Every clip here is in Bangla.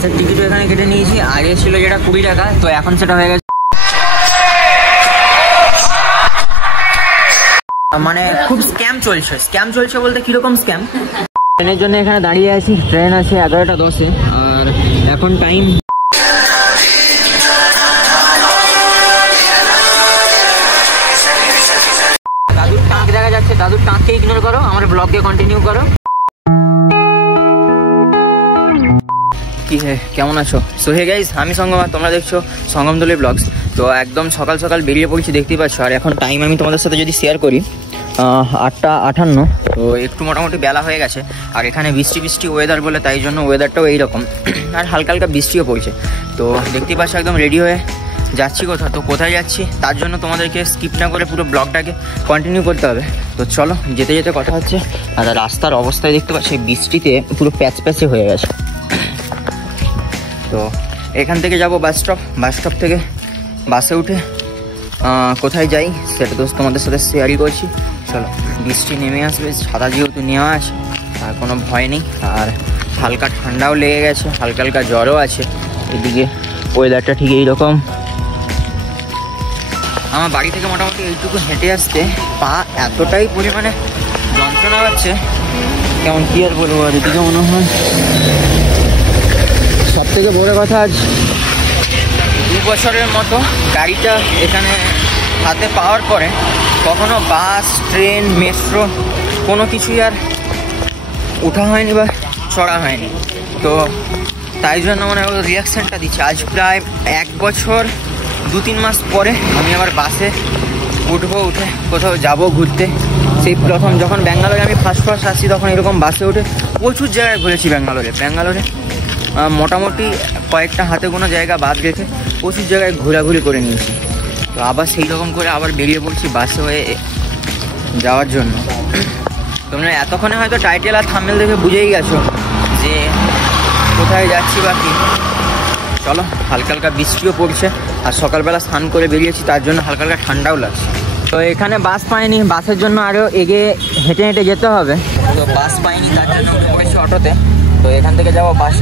বাসের টিকিটও এখানে কেটে নিয়েছি। আগে ছিল যেটা 20 টাকা, তো এখন সেটা হয়ে গেছে মানে খুব স্ক্যাম চলছে বলতে কিরকম স্ক্যাম। ট্রেনের জন্য এখানে দাঁড়িয়ে আছি, ট্রেন আছে 11টা 10-এ আর এখন টাইম দাদুর টাঁক দেখা যাচ্ছে, দাদুর টাঁককে ইগনোর করো, আমার ব্লগকে কন্টিনিউ করো। কি হে, কেমন আছো? সো হে গাইস, আমি সঙ্গম আর তোমরা দেখছো সঙ্গমদলি ব্লগস। তো একদম সকাল সকাল বেরিয়ে পড়েছি, দেখতেই পাচ্ছ। আর এখন টাইম আমি তোমাদের সাথে যদি শেয়ার করি 8টা 58, তো একটু মোটামুটি বেলা হয়ে গেছে। আর এখানে বৃষ্টি ওয়েদার বলে, তাই জন্য ওয়েদারটাও এইরকম, আর হালকা হালকা বৃষ্টিও পড়ছে। তো দেখতেই পাচ্ছ একদম রেডি হয়ে যাচ্ছি কোথাও। তো কোথায় যাচ্ছি তার জন্য তোমাদেরকে স্কিপ না করে পুরো ব্লগটাকে কন্টিনিউ করতে হবে। তো চলো, যেতে যেতে কথা হচ্ছে। আর রাস্তার অবস্থায় দেখতে পাচ্ছি বৃষ্টিতে পুরো প্যাচে হয়ে গেছে। তো এখান থেকে যাব বাস স্টপ থেকে বাসে উঠে কোথায় যাই সেটা তো তোমাদের সাথে শেয়ারই করছি। চলো, বৃষ্টি নেমে আসবে, ছাতা যেহেতু নেওয়া আছে আর কোনো ভয় নেই। আর হালকা ঠান্ডাও লেগে গেছে, হালকা হালকা জ্বরও আছে। এদিকে ওয়েদারটা ঠিক এইরকম। আমার বাড়ি থেকে মোটামুটি এইটুকু হেঁটে আসতে পা এতটাই পরিমাণে যন্ত্রণা হচ্ছে, কেমন কি আর বলবো। আর এদিকে মনে হয় সব থেকে বড় কথা, আজ 2 বছরের মতো গাড়িটা এখানে হাতে পাওয়ার পরে কখনো বাস, ট্রেন, মেট্রো কোনো কিছুই আর ওঠা হয়নি বা চড়া হয়নি। তো তাই জন্য মানে রিয়াকশানটা দিচ্ছে। আজ প্রায় 1 বছর 2-3 মাস পরে আমি আবার বাসে উঠে কোথাও যাব ঘুরতে। সেই প্রথম যখন ব্যাঙ্গালোরে আমি ফার্স্ট আসছি, তখন এরকম বাসে উঠে প্রচুর জায়গায় ঘুরেছি ব্যাঙ্গালোরে মোটামুটি কয়েকটা হাতে কোনো জায়গা বাদ রেখে প্রচুর জায়গায় ঘোরাঘুরি করে নিয়েছি। তো আবার সেই রকম করে আবার বেরিয়ে পড়ছি বাসে হয়ে যাওয়ার জন্য। তোমরা এতক্ষণে হয়তো টাইটেল আর থাম্বনেল দেখে বুঝেই গেছো যে কোথায় যাচ্ছি বা কি। চলো, হালকা হালকা বৃষ্টিও পড়ছে আর সকালবেলা স্নান করে বেরিয়েছি, তার জন্য হালকা হালকা ঠান্ডাও লাগছে। তো এখানে বাস পাইনি, বাসের জন্য আরও এগিয়ে হেঁটে যেতে হবে। তো বাস পাইনি, তার জন্য পড়েছি অটোতে। তো এখান থেকে যাবো বাস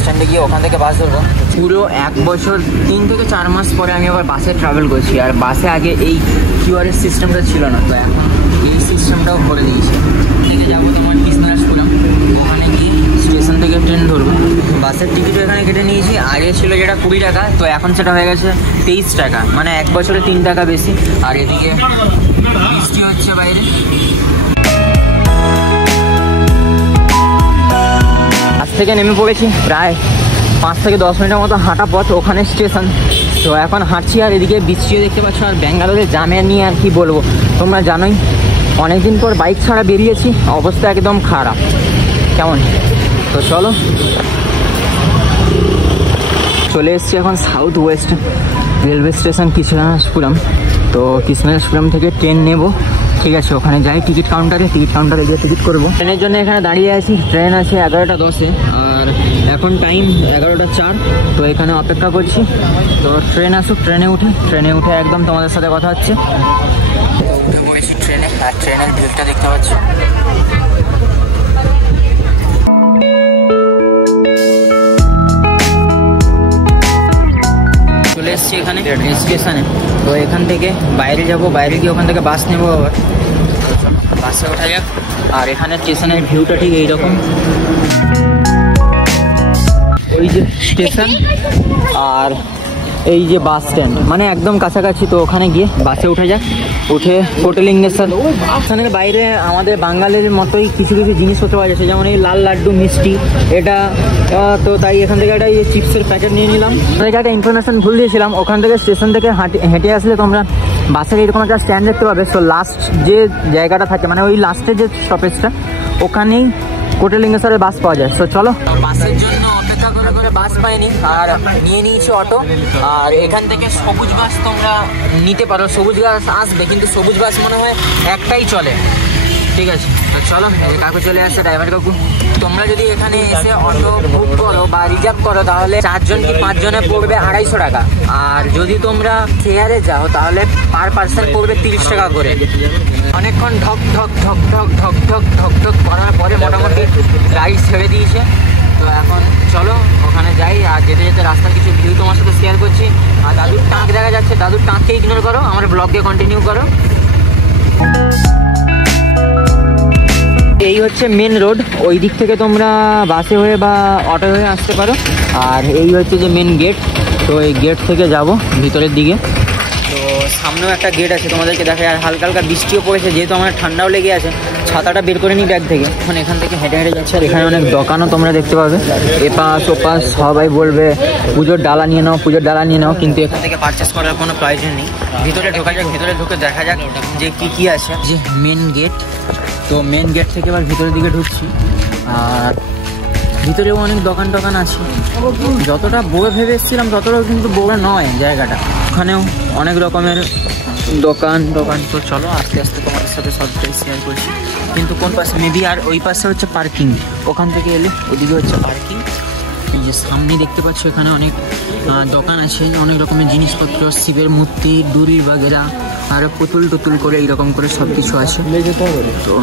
স্ট্যান্ডে গিয়ে ওখান থেকে বাস ধরবো। পুরো 1 বছর 3 থেকে 4 মাস পরে আমি আবার বাসে ট্রাভেল করছি। আর বাসে আগে এই কিউআরএস সিস্টেমটা ছিল না, তো এখন এই সিস্টেমটাও করে দিয়েছে। এদিকে যাবো তোমার কৃষ্ণরাজপুরম, ওখানে গিয়ে স্টেশন থেকে ট্রেন ধরবো। বাসের টিকিটও এখানে কেটে নিয়েছি। আগে ছিল যেটা 20 টাকা, তো এখন সেটা হয়ে গেছে 23 টাকা, মানে 1 বছরে 3 টাকা বেশি। আর এদিকে বৃষ্টি হচ্ছে বাইরে। বাস থেকে নেমে পড়েছি, প্রায় 5 থেকে 10 মিনিটের মতো হাঁটা পথ, ওখানে স্টেশন। তো এখন হাঁটছি আর এদিকে বৃষ্টিও দেখতে পাচ্ছ। আর ব্যাঙ্গালোরে জ্যামে নিয়ে আর কি বলবো, তোমরা জানোই অনেকদিন পর বাইক ছাড়া বেরিয়েছি, অবস্থা একদম খারাপ। কেমন? তো চলো, চলে এসেছি এখন সাউথ ওয়েস্ট রেলওয়ে স্টেশন কৃষ্ণরাজপুরম। তো কৃষ্ণরাজপুরম থেকে ট্রেন নেব, ঠিক আছে? ওখানে যাই টিকিট কাউন্টারে গিয়ে টিকিট করবো। ট্রেনের জন্য এখানে দাঁড়িয়ে আছি, ট্রেন আছে 11টা 10-এ আর এখন টাইম 11টা 4। তো এখানে অপেক্ষা করছি তো ট্রেন আসুক। ট্রেনে উঠে একদম তোমাদের সাথে কথা হচ্ছে। উঠে পড়েছি ট্রেনে, আর ট্রেনের ভিউটা দেখতে পাচ্ছি। চলে এসেছি এখানে স্টেশনে। তো এখান থেকে বাইরে যাব, বাইরে গিয়ে ওখান থেকে বাস নেবো। আবার বাসে ওঠা যাক। আর এখানে স্টেশনের ভিউটা ঠিক এইরকম, ওই যে স্টেশন আর এই যে বাস স্ট্যান্ড, মানে একদম কাছাকাছি। তো ওখানে গিয়ে বাসে উঠে যাক, উঠে কোটালিঙ্গেশ্বর। এখানের বাইরে আমাদের বাঙালির মতোই কিছু জিনিসপত্র পাওয়া যাচ্ছে, যেমন এই লাল লাড্ডু মিষ্টি এটা। তো তাই এখান থেকে একটা চিপসের প্যাকেট নিয়ে নিলাম। একটা ইনফরমেশন ভুল দিয়েছিলাম, ওখান থেকে স্টেশন থেকে হেঁটে আসলে তোমরা বাসের এরকম একটা স্ট্যান্ড দেখতে পাবে। তো লাস্ট যে জায়গাটা থাকে, মানে ওই লাস্টের যে স্টপেজটা, ওখানেই কোটালিঙ্গেশ্বরের বাস পাওয়া যায়। তো চলো, বাসের জন্য অপেক্ষা করে বাস পাইনি আর নিয়ে নিয়েছি অটো। আর এখান থেকে সবুজ বাস তোমরা নিতে পারো, সবুজ বাস আসবে, কিন্তু সবুজ বাস মনে হয় একটাই চলে, ঠিক আছে? চলো, কাকু চলে আসছে, ড্রাইভার কাকু। তোমরা যদি এখানে এসে অটো বুক করো বা রিজার্ভ করো, তাহলে 4 কি 5 জনে পড়বে 250 টাকা। আর যদি তোমরা শেয়ারে যাও, তাহলে পার পার্সন পড়বে 30 টাকা করে। অনেকক্ষণ ঢক ঢক করার পরে মোটামুটি গাড়ি ছেড়ে দিয়েছে। তো এখন চলো ওখানে যাই, আর যেতে যেতে রাস্তার কিছু ভিউ তোমার সাথে শেয়ার করছি। আর দাদুর টাঁক দেখা যাচ্ছে, দাদুর টাঁককে ইগনোর করো, আমার ব্লগকে কন্টিনিউ করো। এই হচ্ছে মেন রোড, ওই দিক থেকে তোমরা বাসে হয়ে বা অটো হয়ে আসতে পারো। আর এই হচ্ছে যে মেন গেট, তো এই গেট থেকে যাব ভিতরের দিকে। তো সামনেও একটা গেট আছে তোমাদেরকে দেখায়। আর হালকা হালকা বৃষ্টিও পড়েছে, যেহেতু আমার ঠান্ডাও লেগে আছে, ছাতাটা বের করে নিই ব্যাগ থেকে। এখন এখান থেকে হেঁটে হেঁটে যাচ্ছে। আর এখানে অনেক দোকানও তোমরা দেখতে পাবে, এপাশ ওপাশ সবাই বলবে পুজোর ডালা নিয়ে নাও, পুজোর ডালা নিয়ে নাও, কিন্তু এখান থেকে পারচেস করার কোনো প্রয়োজন নেই। ভিতরে ঢোকা যাক, ভিতরে ঢুকে দেখা যাক যে কি আছে। যে মেন গেট, তো মেন গেট থেকে এবার ভিতরের দিকে ঢুকছি। আর ভিতরেও অনেক দোকান টোকান আছে, যতটা বড় ভেবে এসেছিলাম ততটাও কিন্তু বড় নয় জায়গাটা। ওখানেও অনেক রকমের দোকান। তো চলো আস্তে আস্তে তোমাদের সাথে সবটাই শেয়ার করছি। কিন্তু কোন পাশে মেবি, আর ওই পাশে হচ্ছে পার্কিং, ওখান থেকে এলে ওদিকে হচ্ছে পার্কিং। এই যে সামনে দেখতে পাচ্ছ এখানে অনেক দোকান আছে, অনেক রকমের জিনিসপত্র, শিবের মূর্তি, ডুরি বাগেরা, আর পুতুল টুতুল করে এইরকম করে সব কিছু আছে। তো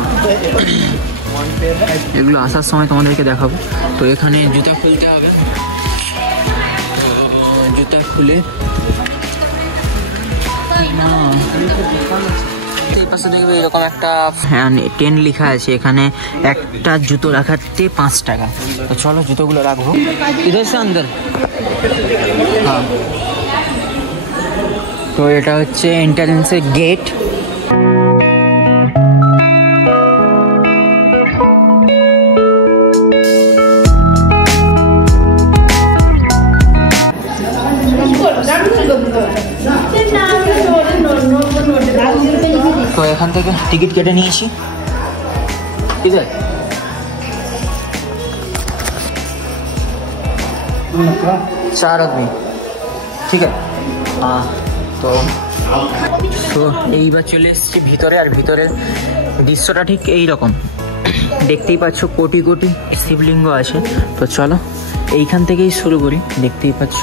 এগুলো আসার সময় তোমাদেরকে দেখাবো। তো এখানে জুতা খুলতে হবে, জুতা খুলে এই পাশে দেখবে এরকম একটা 10 লেখা আছে, এখানে একটা জুতো রাখাতে 5 টাকা। তো চলো জুতোগুলো রাখবো ইধর সে আন্দর। হ্যাঁ, তো এটা হচ্ছে এন্ট্রান্সের গেট। তো এখান থেকে টিকিট কেটে নিয়েছি, ঠিক আছে। 4 आदमी, ঠিক আছে। তো এইবার চলে এসেছি ভিতরে। আর ভিতরের দৃশ্যটা ঠিক এই রকম, দেখতেই পাচ্ছ কোটি কোটি শিবলিঙ্গ আছে। তো চলো এইখান থেকেই শুরু করি, দেখতেই পাচ্ছ।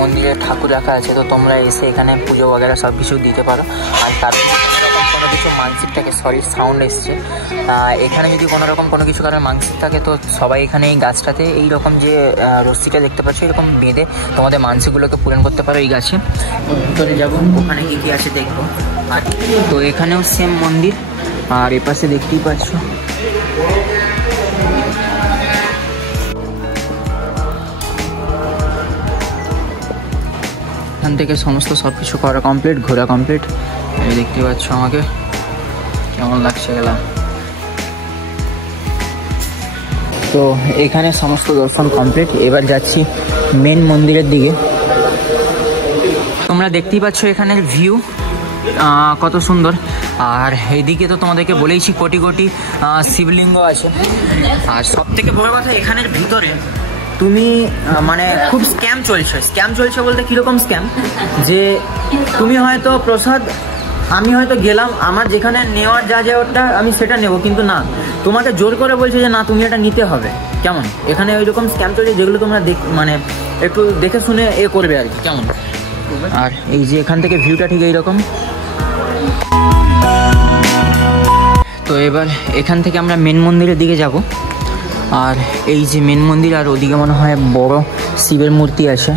মন্দিরে ঠাকুর রাখা আছে, তো তোমরা এসে এখানে পুজো বগেরা সব কিছু দিতে পারো। আর তার কোনো কিছু মানসিক থাকে, সরি সাউন্ড এসছে, এখানে যদি কোনো রকম কোনো কিছু কারণে মানসিক থাকে তো সবাই এখানে এই গাছটাতে এইরকম যে রশ্মিটা দেখতে পাচ্ছ এরকম বেঁধে তোমাদের মানসিকগুলোকে পূরণ করতে পারো এই গাছে। ভিতরে যাবো, ওখানে কী আছে দেখবো। আর তো এখানেও সেম মন্দির, আর এপাশে দেখতেই পাচ্ছ এখান থেকে সমস্ত সব কিছু করা কমপ্লিট, ঘোরা কমপ্লিট। এই দেখতে পাচ্ছ আমাকে কেমন লাগছে গেলাম। তো এখানে সমস্ত দর্শন কমপ্লিট, এবার যাচ্ছি মেন মন্দিরের দিকে। তোমরা দেখতেই পাচ্ছ এখানের ভিউ কত সুন্দর। আর এইদিকে তো তোমাদেরকে বলেইছি কোটি কোটি শিবলিঙ্গ আছে। আর সব থেকে বড় কথা এখানের ভিতরে তুমি মানে খুব স্ক্যাম চলছে বলতে কীরকম স্ক্যাম, যে তুমি হয়তো প্রসাদ, আমি হয়তো গেলাম, আমার যেখানে নেওয়ার যা ওটা আমি সেটা নেব, কিন্তু না, তোমাকে জোর করে বলছে যে না তুমি এটা নিতে হবে। কেমন এখানে ওই রকম স্ক্যাম চলছে, যেগুলো তোমরা মানে একটু দেখে শুনে করবে আর কি, কেমন। আর এই যে এখান থেকে ভিউটা ঠিক এইরকম। তো এবার এখান থেকে আমরা মেন মন্দিরের দিকে যাব। আর এই যে মেন মন্দির, আর ওদিকে মনে হয় বড় শিবের মূর্তি আছে।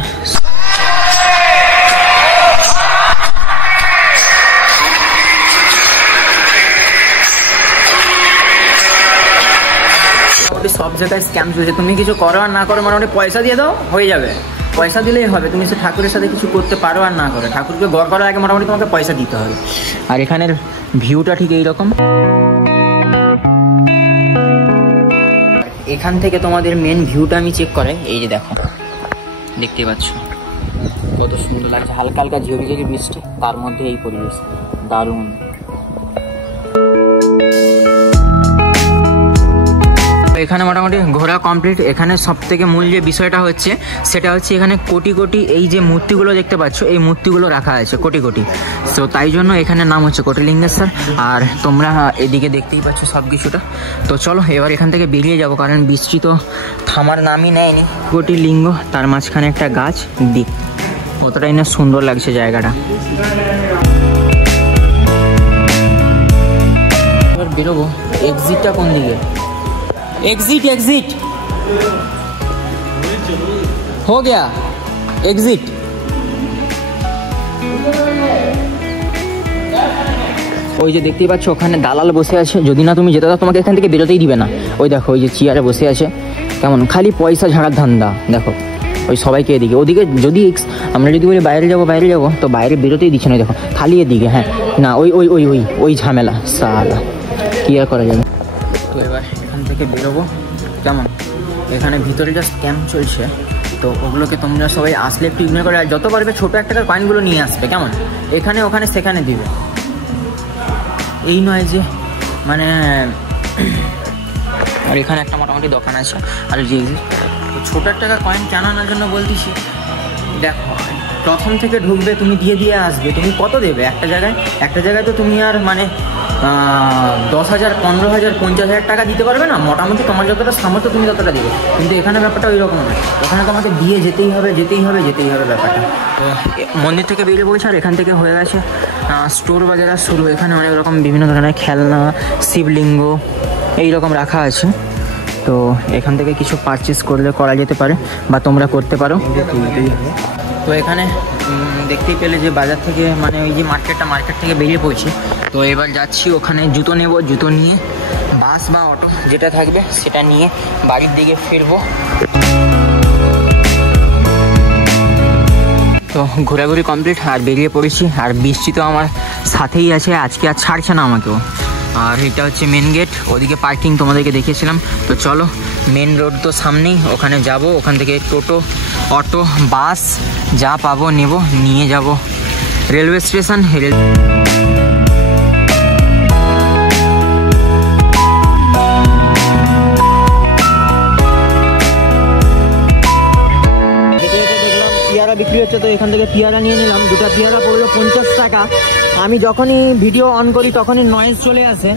সব জায়গায় স্ক্যাম চলছে, তুমি কিছু করো আর না করো, মোটামুটি পয়সা দিয়ে দাও হয়ে যাবে, পয়সা দিলেই হবে। তুমি সে ঠাকুরের সাথে কিছু করতে পারো আর না করো, ঠাকুরকে গড় করার আগে মোটামুটি তোমাকে পয়সা দিতে হবে। আর এখানের ভিউটা ঠিক এইরকম। এখান থেকে তোমাদের মেন ভিউটা আমি চেক করাই। এই যে দেখো, দেখতে পাচ্ছ কত সুন্দর লাগছে, হালকা হালকা ঝিরি ঝিরি বৃষ্টি, তার মধ্যে এই পরিবেশ দারুণ। এখানে মোটামুটি ঘোরা কমপ্লিট। এখানে সব থেকে মূল যে বিষয়টা হচ্ছে সেটা হচ্ছে এখানে কোটি কোটি এই যে মূর্তিগুলো দেখতে পাচ্ছ, এই মূর্তিগুলো রাখা আছে কোটি কোটি। তো তাই জন্য এখানে নাম হচ্ছে কোটিলিঙ্গেশ্বর। আর তোমরা এদিকে দেখতেই পাচ্ছ সব কিছুটা। তো চলো এবার এখান থেকে বেরিয়ে যাব, কারণ বৃষ্টি তো থামার নামই নেয়নি। কোটিলিঙ্গ, তার মাঝখানে একটা গাছ, দিক কতটাই না সুন্দর লাগছে জায়গাটা। এবার বেরোবো। এক্সিটটা কোন দিকে? एग्जिट एग्जिट हो गया एग्जिट। ওই যে দেখতেই পাচ্ছ ওখানে দালাল বসে আছে, যদি না তুমি যেতে দাও তোমাকে এখান থেকে বেরোতেই দিবে না। ওই দেখো ওই যে চেয়ারে বসে আছে, কেমন খালি পয়সা ঝাড়ার ধান্দা। দেখো ওই সবাইকে এদিকে, ওদিকে যদি আমরা যদি বলি বাইরে যাবো তো বাইরে বেরোতেই দিচ্ছে না। দেখো খালি এদিকে, হ্যাঁ না ওই ওই ওই ওই ওই ঝামেলা, সালা কি আর করা যাবে। তো এবার এখান থেকে বেরোবো, কেমন এখানে ভিতরে জাস্ট ক্যাম্প চলছে, তো ওগুলোকে তোমরা সবাই আসলে একটু ইগনোর করে, আর যত পারবে ছোটো এক টাকার কয়েনগুলো নিয়ে আসবে, কেমন এখানে ওখানে সেখানে দিবে। এই নয় যে মানে আর এখানে একটা মোটামুটি দোকান আছে। আর যে ছোটো এক টাকার কয়েন কেন আনার জন্য বলতেছি, দেখো প্রথম থেকে ঢুকবে তুমি দিয়ে আসবে, তুমি কত দেবে একটা জায়গায় তো তুমি আর মানে 10,000 15,000 50,000 টাকা দিতে পারবে না। মোটামুটি তোমার যতটা সামর্থ্য তুমি ততটা দেবে, কিন্তু এখানে ব্যাপারটা ওই রকম নয়। ওখানে তোমাকে দিয়ে যেতেই হবে ব্যাপারটা। তো মন্দির থেকে বেরিয়ে পড়েছে, আর এখান থেকে হয়ে গেছে স্টোর বাজার শুরু। এখানে অনেক রকম বিভিন্ন ধরনের খেলনা, শিবলিঙ্গ এইরকম রাখা আছে। তো এখান থেকে কিছু পারচেস করা যেতে পারে বা তোমরা করতে পারো। তো এখানে দেখতেই পেলে যে বাজার থেকে মানে ওই যে মার্কেট থেকে বেরিয়ে পড়ছি। তো এবার যাচ্ছি ওখানে জুতো নেব, জুতো নিয়ে বাস বা অটো যেটা থাকবে সেটা নিয়ে বাড়ির দিকে ফিরবো। তো ঘোরাঘুরি কমপ্লিট আর বেরিয়ে পড়েছি। আর বৃষ্টি তো আমার সাথেই আছে, আজকে আর ছাড়ছে না আমাকেও। আর এটা হচ্ছে মেন গেট, ওদিকে পার্কিং তোমাদেরকে দেখিয়েছিলাম। তো চলো মেন রোড তো সামনেই, ওখানে যাব। ওখান থেকে টোটো, অটো, বাস যা পাবো নিয়ে যাব রেলওয়ে স্টেশন। পেয়ারা বিক্রি হচ্ছে, তো এখান থেকে পেয়ারা নিয়ে নিলাম। দুটা পেয়ারা পড়লো 50 টাকা। আমি যখনই ভিডিও অন করি তখনই নয়েজ চলে আসে,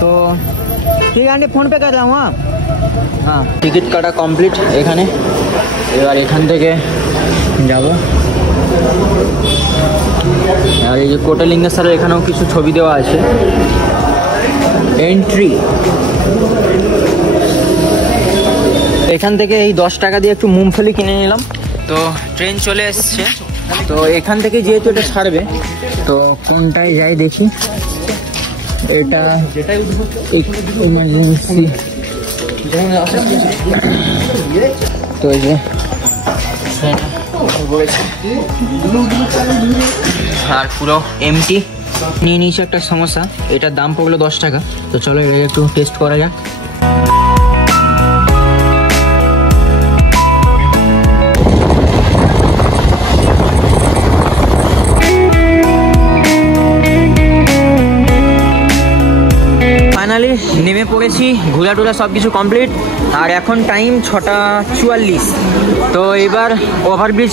তো ঠিক আছে ফোন পে করলাম। হ্যাঁ টিকিট কাটা কমপ্লিট এখানে। এবার এখান থেকে যাব। আর এই যে কোটিলিঙ্গেশ্বরের এখানেও কিছু ছবি দেওয়া আছে, এন্ট্রি। এখান থেকে এই 10 টাকা দিয়ে একটু মুংফলি কিনে নিলাম। তো ট্রেন চলে এসছে, তো এখান থেকে যেহেতু এটা ছাড়বে, তো কোনটায় যাই দেখি। এটা ইমার্জেন্সি, তো এই যে আর পুরো এমটি নিয়ে নিয়েছে একটা সমস্যা। এটার দাম পড়লো 10 টাকা। তো চলো এটা একটু টেস্ট করা যাক। ফাইনালি নেমে পড়েছি, ঘোরাটুরা সব কিছু কমপ্লিট। আর এখন টাইম 6:44। তো এবার ওভারব্রিজ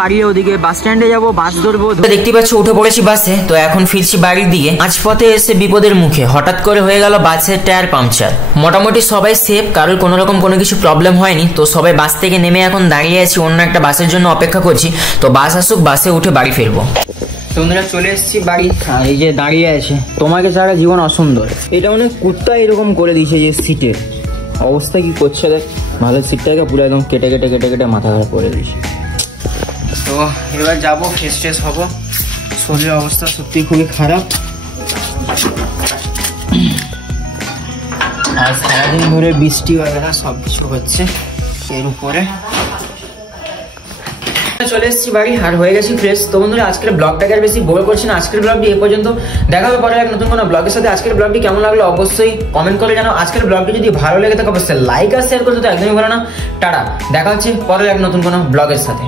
পারিয়ে ওদিকে বাস স্ট্যান্ডে যাবো, বাস ধরবো। দেখতে পাচ্ছ উঠে পড়েছি বাসে। তো এখন ফিরছি বাড়ির দিকে। মাঝপথে এসে বিপদের মুখে হঠাৎ করে হয়ে গেল বাসের টায়ার পাংচার। মোটামুটি সবাই সেফ, কারোর কোনো রকম কোনো কিছু প্রবলেম হয়নি। তো সবাই বাস থেকে নেমে এখন দাঁড়িয়ে আছি, অন্য একটা বাসের জন্য অপেক্ষা করছি। তো বাস আসুক, বাসে উঠে বাড়ি ফিরবো। তোমরা চলে এসেছি বাড়ি, আর এই যে দাঁড়িয়ে আছে তোমাকে ছাড়া জীবন অসুন্দর। এটা মানে কুত্তা এরকম করে দিয়েছে যে সিটের অবস্থা কি করছে দেখ। ভালো সিটটাকে পুরো একদম কেটে মাথা খারাপ করে দিয়েছে। তো এবার যাবো, ফ্রেশ হবো। শরীরের অবস্থা সত্যি খুবই খারাপ। আর সারাদিন ধরে বৃষ্টি বাগেরা সব কিছু হচ্ছে এর উপরে। চলে এসেছি বাড়ি আর হয়ে গেছি ফ্রেশ। তো বন্ধুরা আজকের ব্লগটাকে আর বেশি বোর করছি না, আজকের ব্লগটি এ পর্যন্ত। দেখা হবে পরে এক নতুন কোনো ব্লগের সাথে। আজকের ব্লগটি কেমন লাগলো অবশ্যই কমেন্ট করে জানাও। আজকের ব্লগটি যদি ভালো লেগে থাকে অবশ্যই লাইক আর শেয়ার করতে তো একদমই ভালো না। টাটা, দেখা হচ্ছে পরে এক নতুন কোনো ব্লগের সাথে।